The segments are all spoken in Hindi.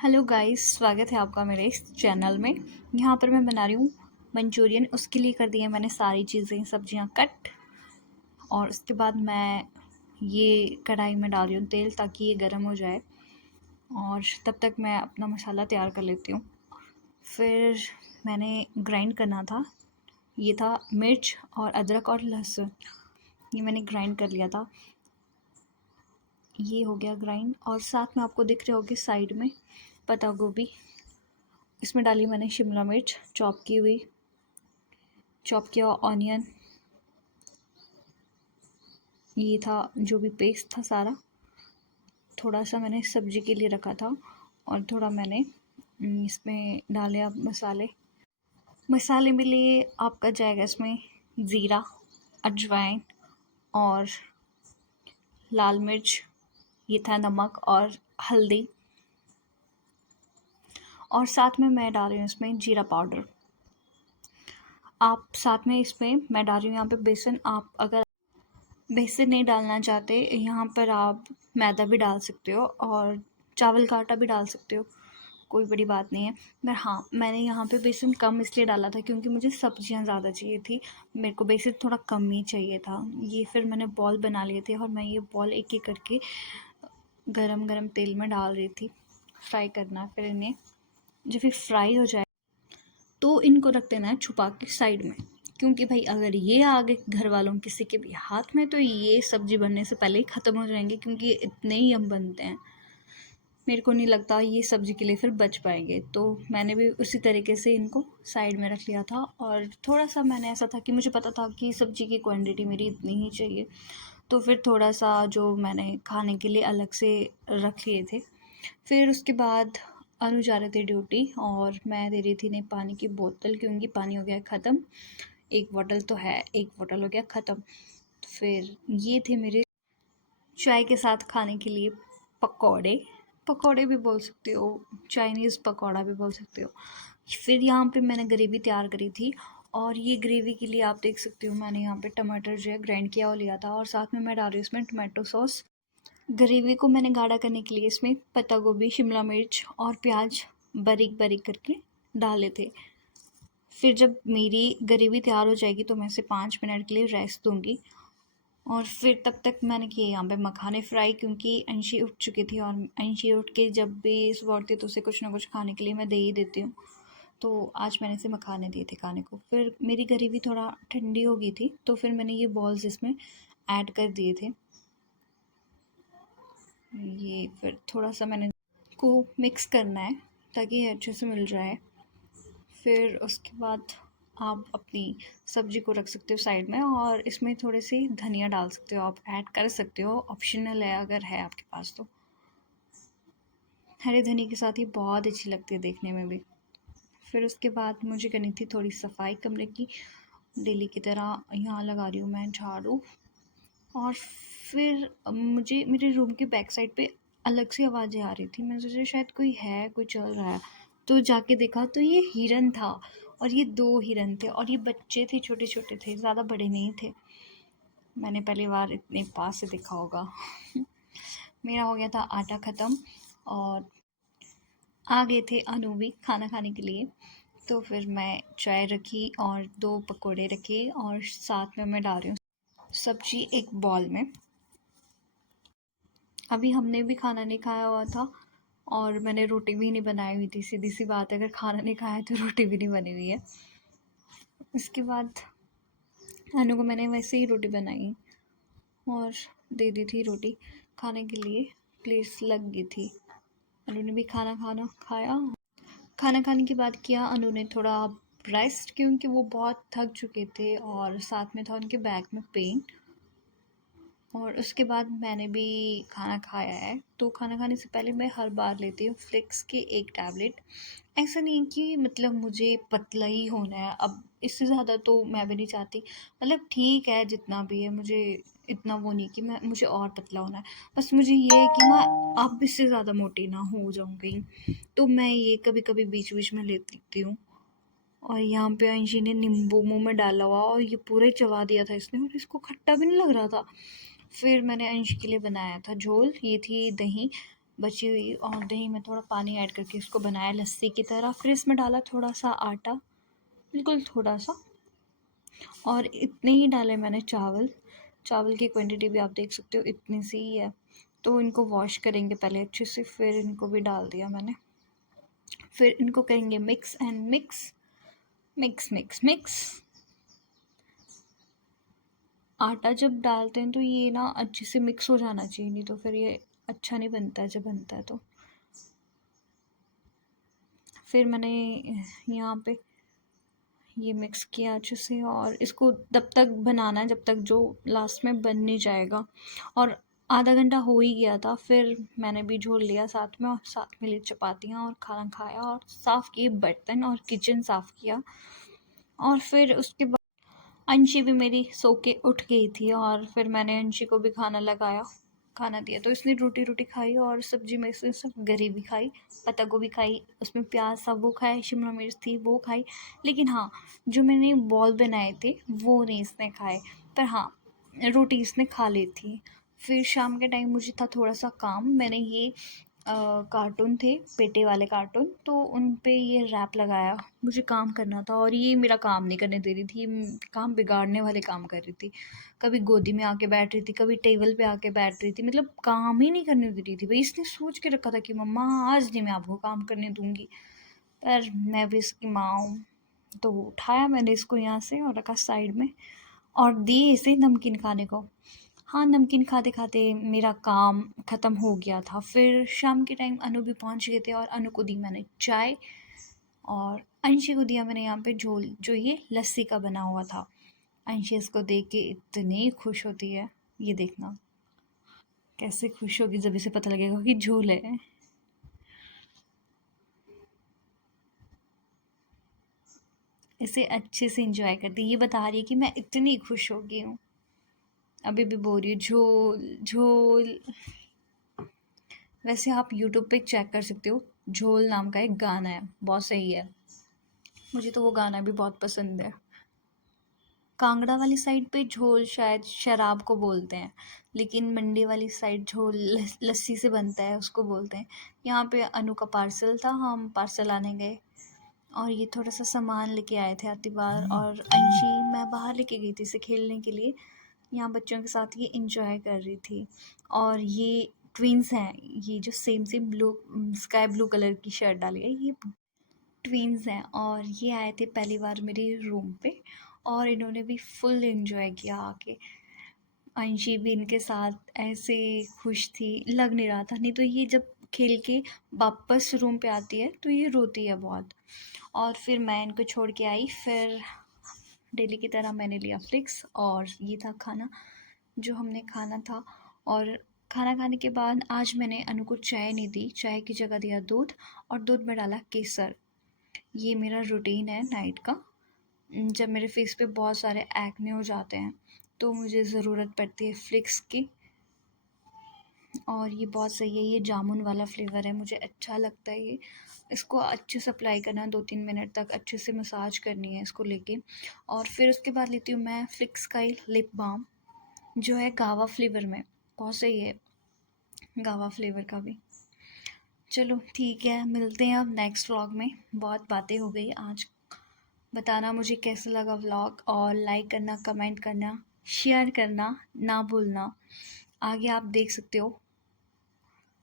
हेलो गाइस, स्वागत है आपका मेरे इस चैनल में। यहाँ पर मैं बना रही हूँ मंचूरियन। उसके लिए कर दी है मैंने सारी चीज़ें, सब्जियाँ कट। और उसके बाद मैं ये कढ़ाई में डाल रही हूँ तेल ताकि ये गर्म हो जाए। और तब तक मैं अपना मसाला तैयार कर लेती हूँ। फिर मैंने ग्राइंड करना था, ये था मिर्च और अदरक और लहसुन। ये मैंने ग्राइंड कर लिया था, ये हो गया ग्राइंड। और साथ में आपको दिख रहे होगे साइड में पत्ता गोभी। इसमें डाली मैंने शिमला मिर्च चॉप की हुई, चॉप किया ऑनियन। ये था जो भी पेस्ट था सारा। थोड़ा सा मैंने सब्जी के लिए रखा था और थोड़ा मैंने इसमें डाले अब मसाले। मसाले में लिए आपका जाएगा इसमें ज़ीरा, अजवाइन और लाल मिर्च। ये था नमक और हल्दी। और साथ में मैं डाल रही हूँ इसमें जीरा पाउडर। आप साथ में इसमें मैं डाल रही हूँ यहाँ पे बेसन। आप अगर बेसन नहीं डालना चाहते, यहाँ पर आप मैदा भी डाल सकते हो और चावल का आटा भी डाल सकते हो, कोई बड़ी बात नहीं है। पर हाँ, मैंने यहाँ पे बेसन कम इसलिए डाला था क्योंकि मुझे सब्जियाँ ज़्यादा चाहिए थी। मेरे को बेसन थोड़ा कम ही चाहिए था। ये फिर मैंने बॉल बना लिए थे और मैं ये बॉल एक एक करके गरम गरम तेल में डाल रही थी। फ्राई करना, फिर इन्हें जब फिर फ्राई हो जाए तो इनको रख देना है छुपा के साइड में। क्योंकि भाई अगर ये आ गए घर वालों किसी के भी हाथ में तो ये सब्जी बनने से पहले ही ख़त्म हो जाएंगे, क्योंकि इतने ही हम बनते हैं। मेरे को नहीं लगता ये सब्जी के लिए फिर बच पाएंगे। तो मैंने भी उसी तरीके से इनको साइड में रख लिया था। और थोड़ा सा मैंने ऐसा था कि मुझे पता था कि सब्जी की क्वांटिटी मेरी इतनी ही चाहिए, तो फिर थोड़ा सा जो मैंने खाने के लिए अलग से रख लिए थे। फिर उसके बाद अनु जा रहे थे ड्यूटी और मैं दे रही थी इन्हें पानी की बोतल, क्योंकि पानी हो गया ख़त्म। एक बोतल तो है, एक बोतल हो गया ख़त्म। फिर ये थे मेरे चाय के साथ खाने के लिए पकौड़े। पकौड़े भी बोल सकते हो, चाइनीज़ पकौड़ा भी बोल सकते हो। फिर यहाँ पे मैंने ग्रेवी तैयार करी थी और ये ग्रेवी के लिए आप देख सकते हो मैंने यहाँ पे टमाटर जो है ग्राइंड किया हुआ लिया था और साथ में मैं डाल रही हूँ इसमें टमाटो सॉस। ग्रेवी को मैंने गाढ़ा करने के लिए इसमें पत्ता गोभी, शिमला मिर्च और प्याज बारीक बारीक करके डाले थे। फिर जब मेरी ग्रेवी तैयार हो जाएगी तो मैं इसे 5 मिनट के लिए रेस्ट दूँगी। और फिर तब तक मैंने किए यहाँ पे मखाने फ्राई, क्योंकि अंशी उठ चुकी थी और अंशी उठ के जब भी सुबह उठती तो उसे कुछ ना कुछ खाने के लिए मैं दे ही देती हूँ। तो आज मैंने इसे मखाने दिए थे खाने को। फिर मेरी ग्रेवी थोड़ा ठंडी हो गई थी तो फिर मैंने ये बॉल्स इसमें ऐड कर दिए थे। ये फिर थोड़ा सा मैंने को मिक्स करना है ताकि ये अच्छे से मिल जाए। फिर उसके बाद आप अपनी सब्जी को रख सकते हो साइड में और इसमें थोड़े से धनिया डाल सकते हो, आप ऐड कर सकते हो, ऑप्शनल है अगर है आपके पास तो। हरे धनिया के साथ ही बहुत अच्छी लगती है देखने में भी। फिर उसके बाद मुझे करनी थी थोड़ी सफाई कमरे की, डेली की तरह यहाँ लगा रही हूँ मैं झाड़ू। और फिर मुझे मेरे रूम के बैक साइड पे अलग सी आवाज़ें आ रही थी। मैंने सोचा शायद कोई है, कोई चल रहा है। तो जाके देखा तो ये हिरन था और ये 2 हिरन थे और ये बच्चे थे, छोटे-छोटे थे, ज़्यादा बड़े नहीं थे। मैंने पहली बार इतने पास से देखा होगा। मेरा हो गया था आटा ख़त्म और आ गए थे अनु भी खाना खाने के लिए। तो फिर मैं चाय रखी और 2 पकोड़े रखे और साथ में मैं डाल रही हूँ सब्ज़ी एक बॉल में। अभी हमने भी खाना नहीं खाया हुआ था और मैंने रोटी भी नहीं बनाई हुई थी। सीधी सी बात है, अगर खाना नहीं खाया तो रोटी भी नहीं बनी हुई है। इसके बाद अनु को मैंने वैसे ही रोटी बनाई और दे दी थी रोटी खाने के लिए। प्लेट्स लग गई थी। अनु ने भी खाना खाना खाया। खाना खाने के बाद किया अनु ने थोड़ा रेस्ट, क्योंकि वो बहुत थक चुके थे और साथ में था उनके बैक में पेन। और उसके बाद मैंने भी खाना खाया है। तो खाना खाने से पहले मैं हर बार लेती हूँ फ्लिक्स के एक टैबलेट। ऐसा नहीं कि मतलब मुझे पतला ही होना है, अब इससे ज़्यादा तो मैं भी नहीं चाहती। मतलब ठीक है जितना भी है, मुझे इतना वो नहीं कि मैं मुझे और पतला होना है। बस मुझे ये है कि मैं अब इससे ज़्यादा मोटी ना हो जाऊँ कहीं। तो मैं ये कभी कभी बीच बीच में लेती हूँ। और यहाँ पे अंशी ने नींबू मुंह में डाला हुआ और ये पूरा ही चबा दिया था इसने और इसको खट्टा भी नहीं लग रहा था। फिर मैंने अंश के लिए बनाया था झोल। ये थी दही, बची हुई, और दही में थोड़ा पानी ऐड करके इसको बनाया लस्सी की तरह। फिर इसमें डाला थोड़ा सा आटा, बिल्कुल थोड़ा सा, और इतने ही डाले मैंने चावल। चावल की क्वांटिटी भी आप देख सकते हो, इतनी सी ही है। तो इनको वॉश करेंगे पहले अच्छे से, फिर इनको भी डाल दिया मैंने। फिर इनको करेंगे mix and mix, mix mix mix. आटा जब डालते हैं तो ये ना अच्छे से मिक्स हो जाना चाहिए, नहीं तो फिर ये अच्छा नहीं बनता है जब बनता है तो। फिर मैंने यहाँ पे ये मिक्स किया अच्छे से, और इसको तब तक बनाना है जब तक जो लास्ट में बन नहीं जाएगा। और आधा घंटा हो ही गया था, फिर मैंने भी झोल लिया साथ में, और साथ में ली चपातियाँ और खाना खाया, और साफ़ किए बर्तन और किचन साफ़ किया। और फिर उसके बाद अंशी भी मेरी सो के उठ गई थी, और फिर मैंने अंशी को भी खाना लगाया, खाना दिया। तो इसने रोटी रोटी खाई, और सब्जी में से सब गरी भी खाई, पत्ता गोभी खाई, उसमें प्याज था वो खाए, शिमला मिर्च थी वो खाई। लेकिन हाँ, जो मैंने बॉल बनाए थे वो नहीं इसने खाए, पर हाँ रोटी इसने खा ली थी। फिर शाम के टाइम मुझे था थोड़ा सा काम, मैंने ये कार्टून थे, पेटे वाले कार्टून, तो उन पे ये रैप लगाया, मुझे काम करना था। और ये मेरा काम नहीं करने दे रही थी, काम बिगाड़ने वाले काम कर रही थी। कभी गोदी में आके बैठ रही थी, कभी टेबल पे आके बैठ रही थी, मतलब काम ही नहीं करने दे रही थी भाई। इसने सोच के रखा था कि मम्मा आज नहीं मैं आपको काम करने दूंगी, पर मैं भी इसकी माँ हूँ। तो उठाया मैंने इसको यहाँ से और रखा साइड में, और दी इसे नमकीन खाने को। हाँ, नमकीन खाते-खाते मेरा काम ख़त्म हो गया था। फिर शाम के टाइम अनु भी पहुँच गए थे, और अनु को दी मैंने चाय, और अंशी को दिया मैंने यहाँ पे झोल, जो ये लस्सी का बना हुआ था। अंशी इसको देख के इतनी खुश होती है, ये देखना कैसे खुश होगी जब इसे पता लगेगा कि झोल है। इसे अच्छे से एंजॉय करती है, ये बता रही है कि मैं इतनी खुश हो गई हूँ। अभी भी बोल रही है झोल झोल। वैसे आप यूट्यूब पे चेक कर सकते हो, झोल नाम का एक गाना है, बहुत सही है। मुझे तो वो गाना भी बहुत पसंद है। कांगड़ा वाली साइड पे झोल शायद शराब को बोलते हैं, लेकिन मंडी वाली साइड झोल लस्सी से बनता है उसको बोलते हैं। यहाँ पे अनु का पार्सल था, हम पार्सल आने गए, और ये थोड़ा सा सामान लेके आए थे आती बार। और अंशी मैं बाहर लेके गई थी इसे खेलने के लिए, यहाँ बच्चों के साथ ये इंजॉय कर रही थी। और ये ट्विंस हैं, ये जो same same blue, sky blue colour की शर्ट डाली है, ये ट्विंस हैं। और ये आए थे पहली बार मेरे रूम पे, और इन्होंने भी फुल एंजॉय किया आके। अंशी भी इनके साथ ऐसे खुश थी, लग नहीं रहा था, नहीं तो ये जब खेल के वापस रूम पे आती है तो ये रोती है बहुत। और फिर मैं इनको छोड़ के आई, फिर डेली की तरह मैंने लिया फ्लिक्स, और ये था खाना जो हमने खाना था। और खाना खाने के बाद आज मैंने अनु को चाय नहीं दी, चाय की जगह दिया दूध, और दूध में डाला केसर। ये मेरा रूटीन है नाइट का। जब मेरे फेस पे बहुत सारे एक्ने हो जाते हैं तो मुझे ज़रूरत पड़ती है फ्लिक्स की। और ये बहुत सही है, ये जामुन वाला फ्लेवर है, मुझे अच्छा लगता है ये। इसको अच्छे से अप्लाई करना है, 2-3 मिनट तक अच्छे से मसाज करनी है इसको लेके। और फिर उसके बाद लेती हूँ मैं फ्लिक्स का ही लिप बाम, जो है गावा फ्लेवर में, बहुत सही है गावा फ्लेवर का भी। चलो ठीक है, मिलते हैं अब नेक्स्ट व्लॉग में। बहुत बातें हो गई आज। बताना मुझे कैसा लगा व्लॉग, और लाइक करना, कमेंट करना, शेयर करना ना भूलना। आगे आप देख सकते हो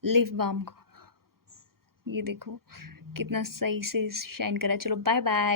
लिप बाम को, ये देखो कितना सही से शाइन करा है। चलो बाय बाय।